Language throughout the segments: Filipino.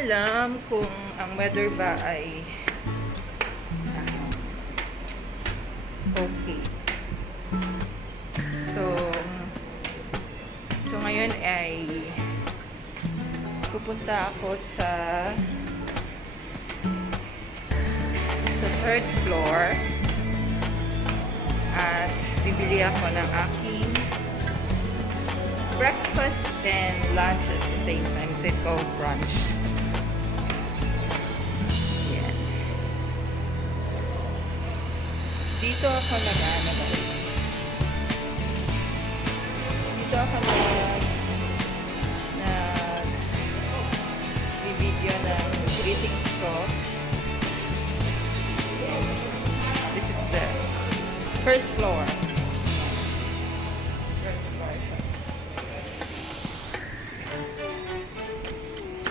alam kung ang weather ba ay okay. So, ngayon ay pupunta ako sa third floor at bibili ako ng aking breakfast and lunch at the same time. So it's called brunch. Yan. Dito ako video ng greetings ko. This is the first floor.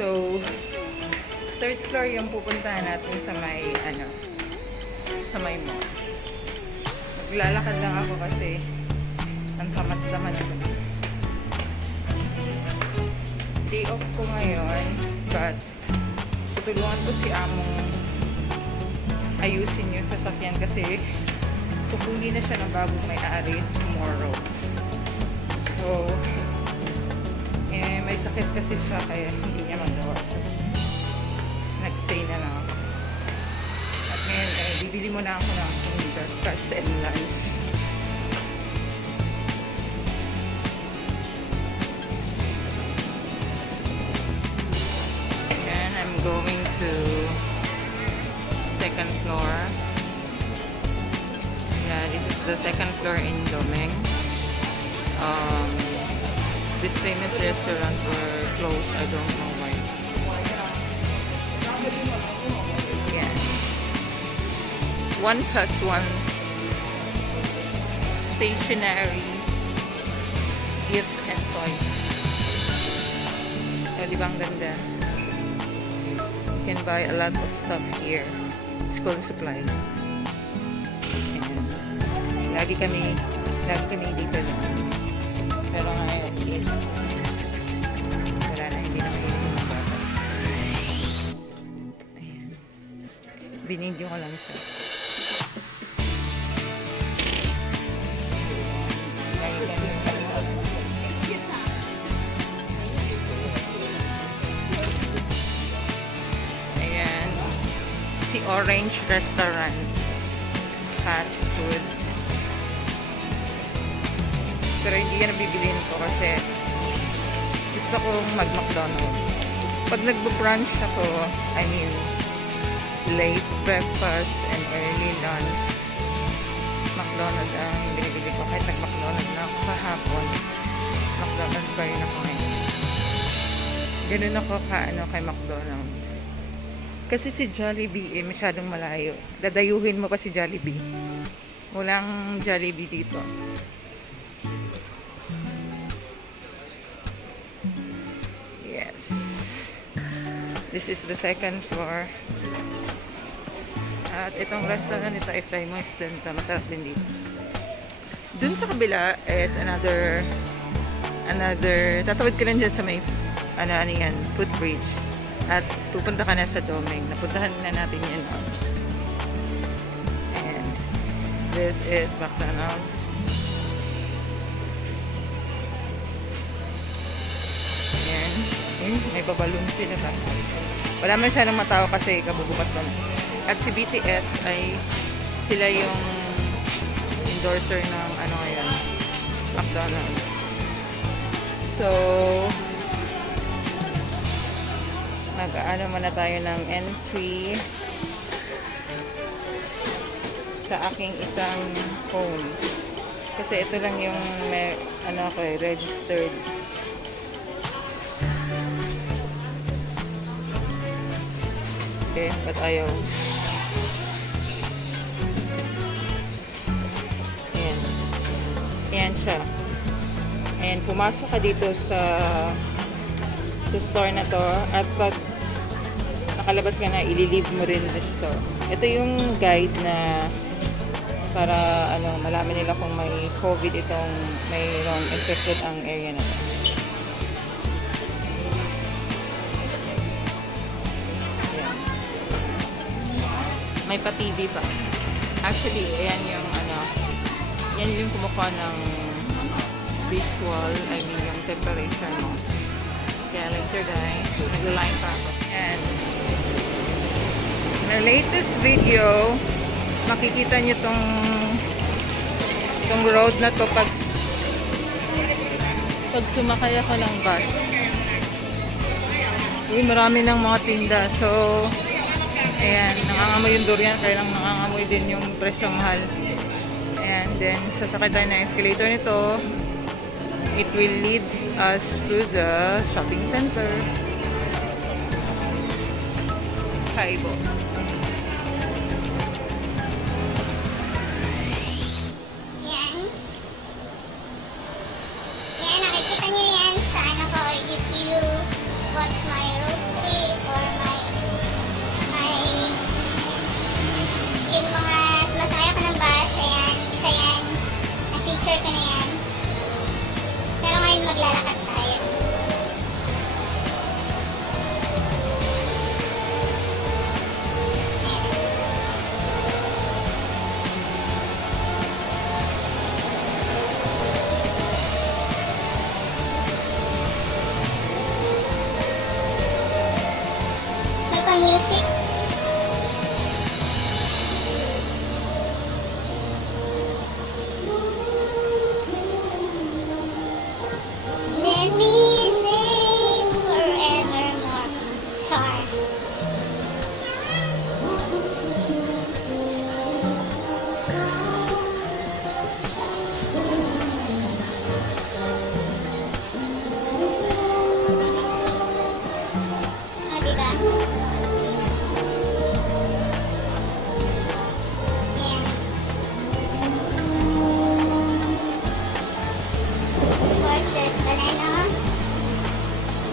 So, third floor yung pupuntahan natin sa may mall. Maglalakad lang ako kasi ang tamad-tamad ko. Day off ko ngayon, but tutulungan ko si Among ayusin yung sasakyan kasi kukunin na siya ng bagong may-ari tomorrow. So, may sakit kasi siya kaya hindi niya magawa. Nag-stay na lang ako. At ngayon, bibili muna ako ng breakfast and lunch. And I'm going to second floor. Yeah, this is the second floor in Domeng. This famous restaurant were closed. I don't know why. Yeah. 1+1 stationery gift and toy. So, di ba ang ganda? You can buy a lot of stuff here. School supplies. And lagi kami dito lang. Pero ngayon is wala na, hindi na kayo mga bata. Ayan. Binidyo ko lang siya. Ayan. Si Orange Restaurant. Fast food. Pero hindi yan bibiliin ko kasi gusto kong mag-McDonald's. Pag nagbo-brunch ako, I mean, late breakfast and early lunch, McDonald's ang binibili ko. Kahit nag-McDonald's na ako kahapon, McDonald's pa rin ako ngayon. Ganun ako kay McDonald's. Kasi si Jollibee masyadong malayo. Dadayuhin mo pa si Jollibee. Walang Jollibee dito. This is the second floor. At itong restaurant nito ay famous din. Masarap din dito. Dun sa kabila is another tatawid ka lang dyan sa may yan, footbridge. At pupunta ka na sa Domeng. Napuntahan na natin yan. And this is McDonald's. May babalon sila ba? Wala man siya ng matao kasi kabubukas pa na. At si BTS ay sila yung endorser ng McDonald's. So mag-aano muna tayo ng entry sa aking isang phone. Kasi ito lang yung may registered. Okay, but ayaw. Ayan. Ayan siya. And pumasok ka dito sa store na to. At pag nakalabas ka na, ililive mo rin the store. Ito yung guide na para malaman nila kung may COVID itong mayroong infected ang area na to. May pa-TV pa. Actually, ayan yung ano, yan yung kumukuha ng visual, I mean yung temperature mo. Kaya later guys, nag-line pa ako. And in the latest video, makikita nyo tong road na to pag sumakay ako ng bus. Uy, marami ng mga tinda. So, ayan, nangangamoy yung durian, kaya lang nangangamoy din yung presyong mahal. And then, sasakay tayo ng escalator nito. It will leads us to the shopping center. Kaibo. Yan. Yan, nakikita niyo yan sa ano ko, if you watch my road trip or my yung mga sumasakay ako ng bus, ayan, isa yan, na-feature ko na yan. Pero ngayon maglalakad tayo. Music. Let me sing forevermore. Char. Oh, diba? Horses, baleno.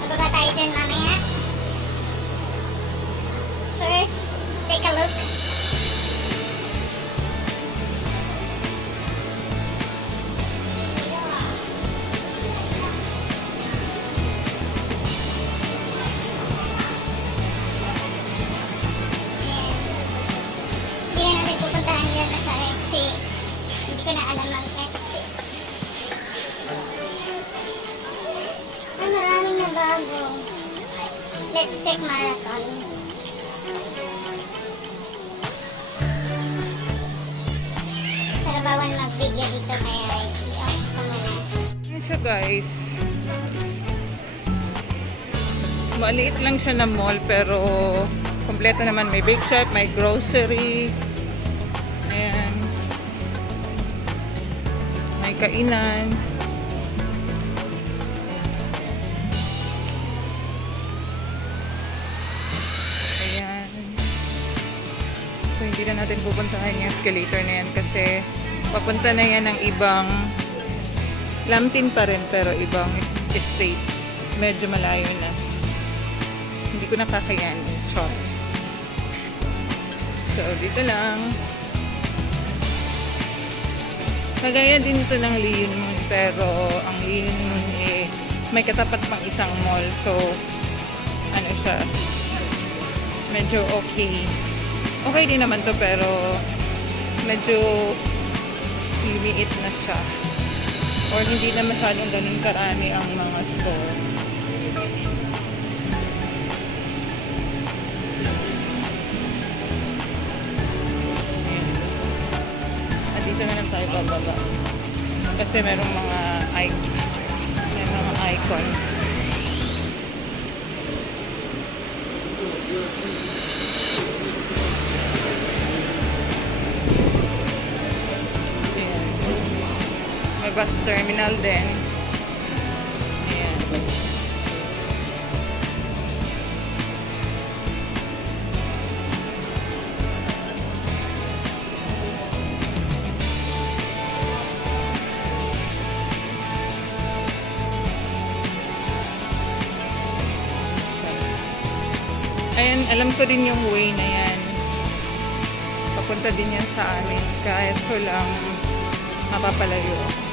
Mababa tayo dyan mamaya. First, take a look. Hindi na natin pupuntahan dyan sa exit. Hindi ko na alam ang exit. Ay, maraming nabago. Let's check marathon. Pero bawal mag-video dito kaya i-off ko muna. Ayan siya guys. Maliit lang siya na mall pero kompleto naman. May bake shop, may grocery. Ayan. May kainan. Ayan. So hindi na natin pupuntahan yung escalator na yan kasi papunta na yan ng ibang Lamtin pa rin pero ibang estate. Medyo malayo na. Hindi ko nakakayanin. Chop. So, dito lang. Kagaya din ito ng Leon Moon. Pero, ang Leon Moon may katapat pang isang mall. So, ano siya. Medyo okay. Okay din naman to pero medyo limiit na siya. Or hindi na masyadong ganun karami ang mga store. Dito na lang tayo bababa. Kasi merong mga icons. Ayan. May bus terminal din. Ayan. Ayan, alam ko din yung way na yan. Papunta din yan sa amin. Kaso lang, mapapalayo ako.